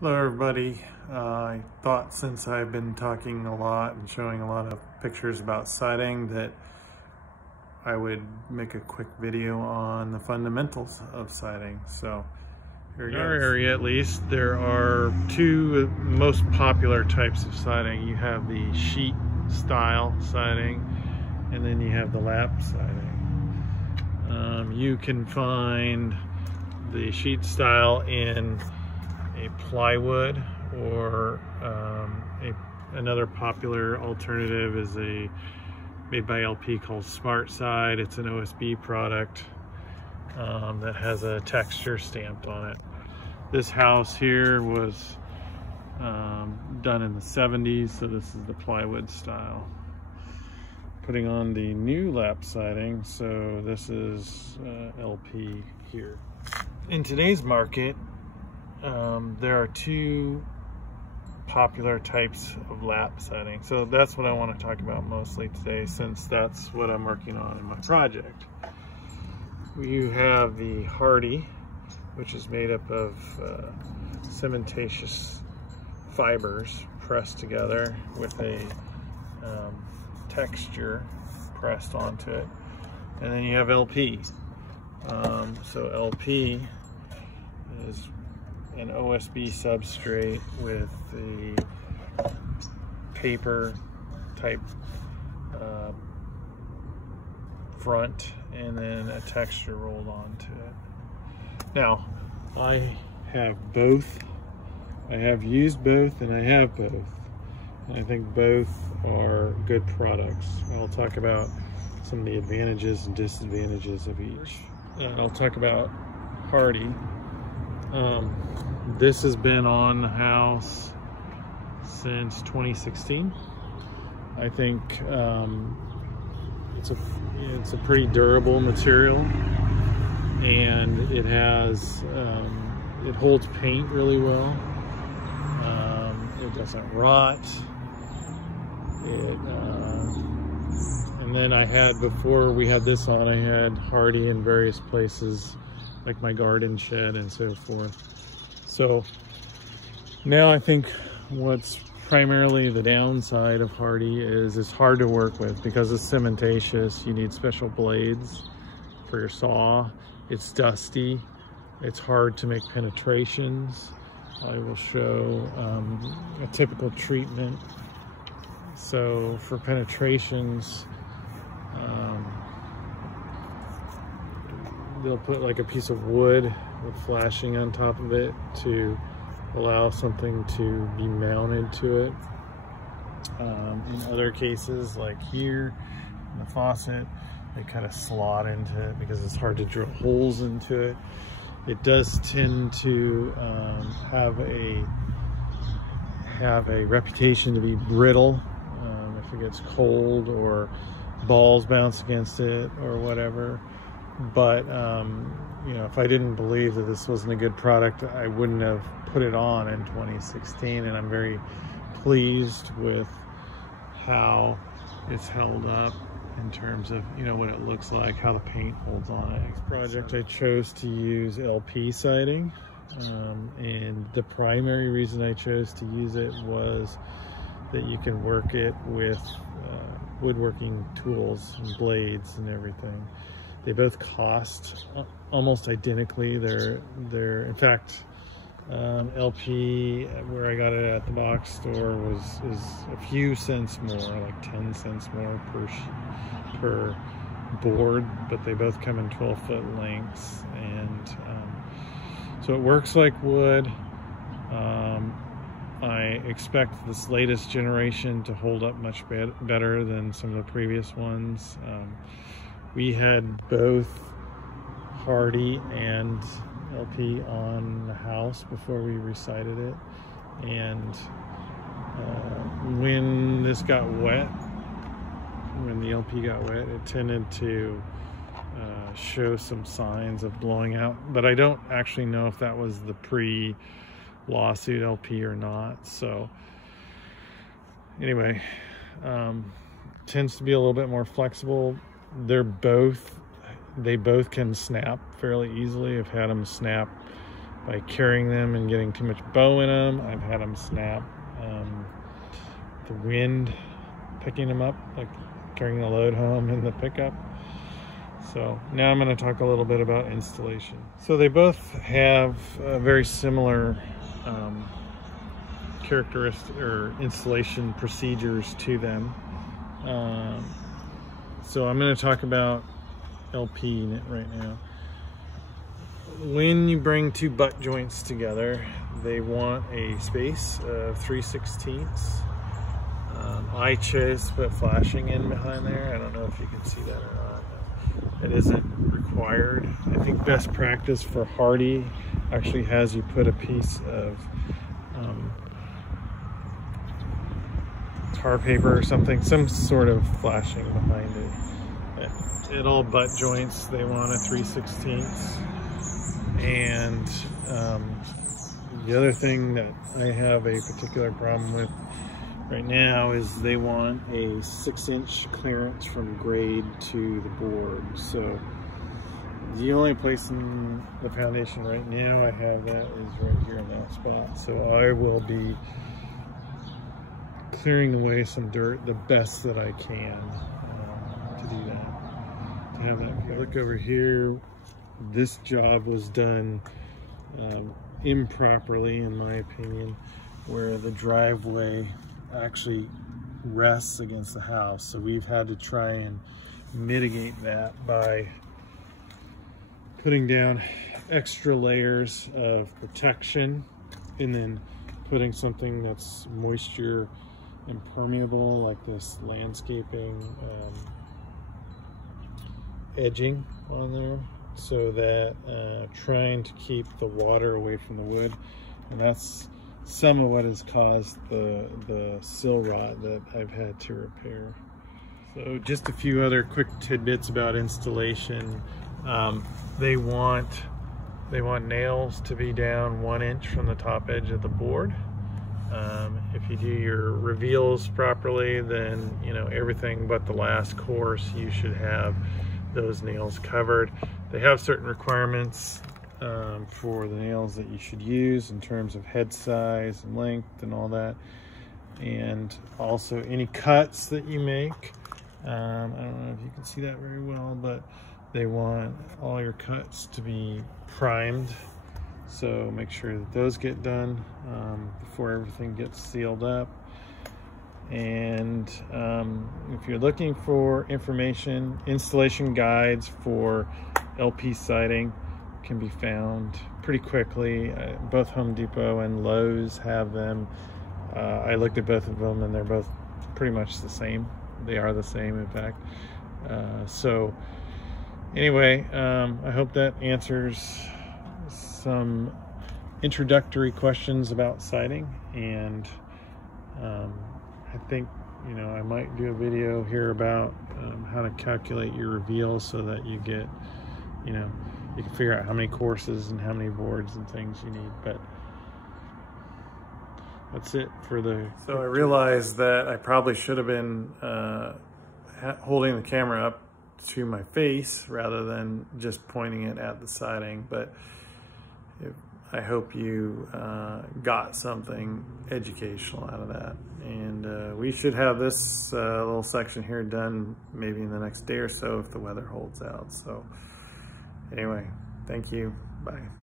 Hello everybody. I thought since I've been talking a lot and showing a lot of pictures about siding that I would make a quick video on the fundamentals of siding. So here it goes. In our area at least, there are two most popular types of siding. You have the sheet style siding and then you have the lap siding. You can find the sheet style in a plywood, or another popular alternative is made by LP called Smart Side. It's an OSB product that has a texture stamped on it. This house here was done in the 70s, so this is the plywood style. Putting on the new lap siding, so this is LP here. In today's market, there are two popular types of lap siding. So that's what I want to talk about mostly today, since that's what I'm working on in my project. You have the Hardie, which is made up of cementitious fibers pressed together with a texture pressed onto it. And then you have LP. So LP is an OSB substrate with the paper type front and then a texture rolled onto it. Now, I have both. I have used both and I have both. And I think both are good products. I'll talk about some of the advantages and disadvantages of each. And I'll talk about Hardie. This has been on the house since 2016. I think it's a pretty durable material, and it has it holds paint really well. It doesn't rot. And then I had, before we had this on, I had Hardie in various places, like my garden shed and so forth. So now I think what's primarily the downside of Hardie is it's hard to work with because it's cementatious. You need special blades for your saw. It's dusty. It's hard to make penetrations. I will show a typical treatment. So for penetrations, they'll put like a piece of wood with flashing on top of it to allow something to be mounted to it. In other cases, like here in the faucet, they kind of slot into it because it's hard to drill holes into it. It does tend to have a reputation to be brittle if it gets cold or balls bounce against it or whatever. But you know, if I didn't believe that this wasn't a good product, I wouldn't have put it on in 2016, and I'm very pleased with how it's held up in terms of, you know, what it looks like, how the paint holds on it. Next project, I chose to use LP siding, and the primary reason I chose to use it was that you can work it with woodworking tools and blades and everything. They both cost almost identically. They're in fact, LP, where I got it at the box store, is a few cents more, like 10 cents more per board, but they both come in 12-foot lengths, and so it works like wood. I expect this latest generation to hold up much better than some of the previous ones. We had both Hardie and LP on the house before we recited it, and when this got wet, when the LP got wet, it tended to show some signs of blowing out, but I don't actually know if that was the pre-lawsuit LP or not. So anyway, tends to be a little bit more flexible. They both can snap fairly easily. I've had them snap by carrying them and getting too much bow in them. I've had them snap. The wind picking them up, like carrying the load home in the pickup. So now I'm going to talk a little bit about installation. So they both have very similar characteristic or installation procedures to them. So I'm going to talk about LP right now. When you bring two butt joints together, they want a space of 3/16. I chose to put flashing in behind there. I don't know if you can see that or not. It isn't required. I think best practice for Hardie actually has you put a piece of tar paper or something, some sort of flashing behind it. At all butt joints, they want a 3/16. And the other thing that I have a particular problem with right now is they want a 6-inch clearance from grade to the board. So the only place in the foundation right now I have that is right here in that spot. So I will be clearing away some dirt the best that I can to do that, to have that. If you look over here, this job was done improperly, in my opinion, where the driveway actually rests against the house. So we've had to try and mitigate that by putting down extra layers of protection and then putting something that's moisture impermeable, like this landscaping edging on there, so that trying to keep the water away from the wood. And that's some of what has caused the sill rot that I've had to repair. So just a few other quick tidbits about installation. They want nails to be down 1 inch from the top edge of the board. If you do your reveals properly, then everything but the last course, you should have those nails covered. They have certain requirements for the nails that you should use in terms of head size and length and all that, and also any cuts that you make. I don't know if you can see that very well, but they want all your cuts to be primed, so make sure that those get done before everything gets sealed up. And if you're looking for information, installation guides for LP siding can be found pretty quickly. Both Home Depot and Lowe's have them. I looked at both of them and they're both pretty much the same. They are the same, in fact. So anyway, I hope that answers some introductory questions about siding. And I think I might do a video here about how to calculate your reveals so that you get, you can figure out how many courses and how many boards and things you need. But that's it for the... So I realized that I probably should have been holding the camera up to my face rather than just pointing it at the siding, but I hope you got something educational out of that. And we should have this little section here done maybe in the next day or so if the weather holds out. So anyway, thank you. Bye.